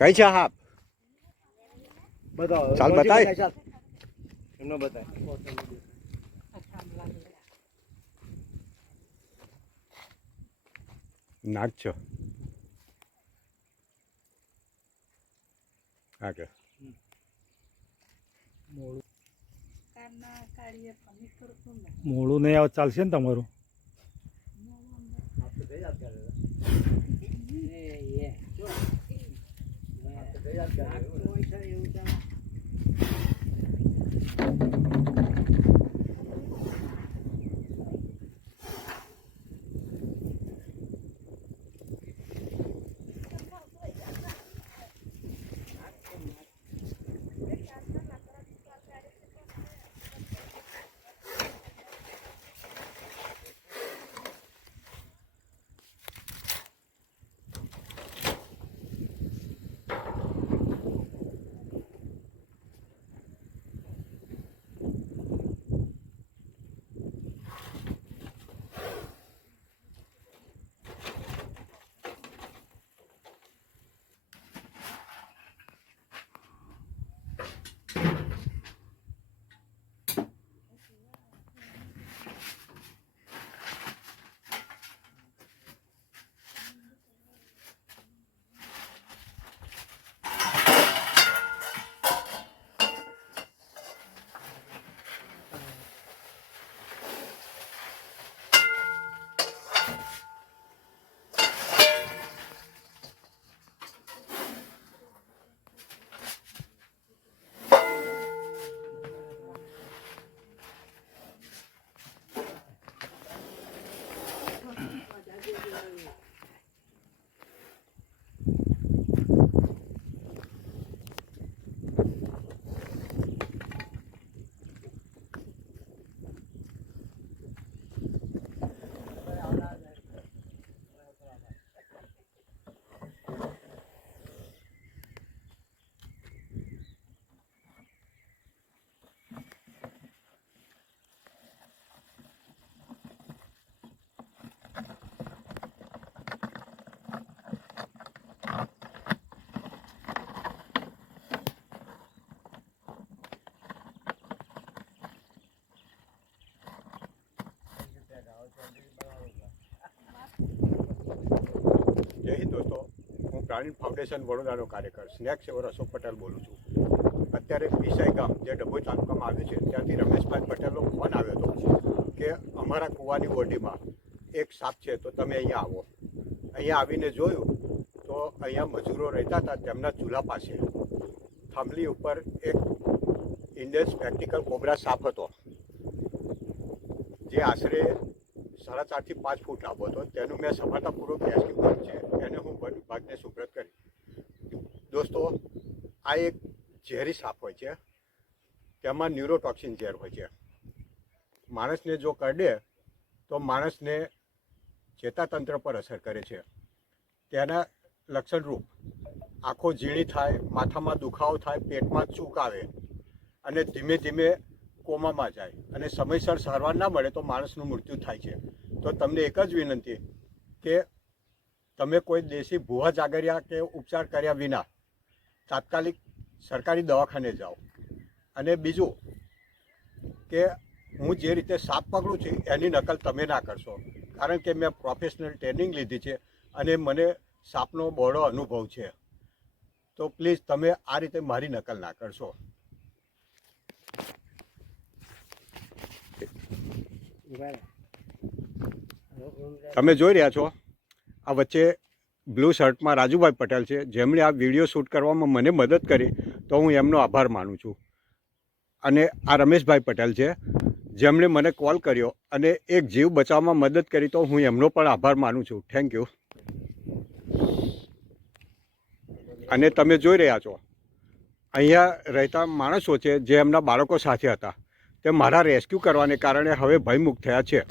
કઈ છે હાપ બતાવો ચાલ બતાય એમનો બતાય નાખજો આગળ મોડું નહીં આવે ચાલશે ને તમારું જય હિન્દ દોસ્તો, હું પ્રાણી ફાઉન્ડેશન વડોદરાનો કાર્યકર સ્નેક સેવર અશોક પટેલ બોલું છું. અત્યારે પીસાઈ ગામ જે ડભોઈ તાલુકામાં આવ્યું છે ત્યાંથી રમેશભાઈ પટેલનો ફોન આવ્યો હતો કે અમારા કૂવાની બોડીમાં એક સાપ છે, તો તમે અહીંયા આવો. અહીંયા આવીને જોયું તો અહીંયા મજૂરો રહેતા હતા, તેમના ચૂલા પાસે થાંભલી ઉપર એક ઇન્ડિયન સ્પેક્ટિકલ કોબરા સાપ હતો, જે આશરે 4.5 થી 5 ફૂટ લાંબો હતો. તેનું મેં સફળતાપૂર્વક રેસ્ક્યુ કર્યું છે. એને હું વન વિભાગને સુપ્રત કરી. દોસ્તો, આ એક ઝેરી સાપ હોય છે, તેમાં ન્યુરોટોક્સિન ઝેર હોય છે. માણસને જો કરડે તો માણસને ચેતાતંત્ર પર અસર કરે છે. તેના લક્ષણરૂપ આંખો ઝીણી થાય, માથામાં દુખાવો થાય, પેટમાં ચૂક આવે અને ધીમે ધીમે કોમામાં જાય, અને સમયસર સારવાર ના મળે તો માણસનું મૃત્યુ થાય છે. તો તમને એક જ વિનંતી કે તમે કોઈ દેશી ભૂવા જાગરિયા કે ઉપચાર કર્યા વિના તાત્કાલિક સરકારી દવાખાને જાઓ. અને બીજું કે હું જે રીતે સાપ પકડું છું એની નકલ તમે ના કરશો, કારણ કે મેં પ્રોફેશનલ ટ્રેનિંગ લીધી છે અને મને સાપનો બહોળો અનુભવ છે. તો પ્લીઝ તમે આ રીતે મારી નકલ ના કરશો. તમે જોઈ રહ્યા છો, આ વચ્ચે બ્લુ શર્ટમાં રાજુભાઈ પટેલ છે, જેમણે આ વિડીયો શૂટ કરવામાં મને મદદ કરી, તો હું એમનો આભાર માનું છું. અને આ રમેશભાઈ પટેલ છે, જેમણે મને કોલ કર્યો અને એક જીવ બચાવવામાં મદદ કરી, તો હું એમનો પણ આભાર માનું છું. Thank you. અને તમે જોઈ રહ્યા છો, અહીંયા રહેતા માણસો છે જે એમના બાળકો સાથે હતા, તે મારા રેસ્ક્યુ કરવાને કારણે હવે ભયમુક્ત થયા છે.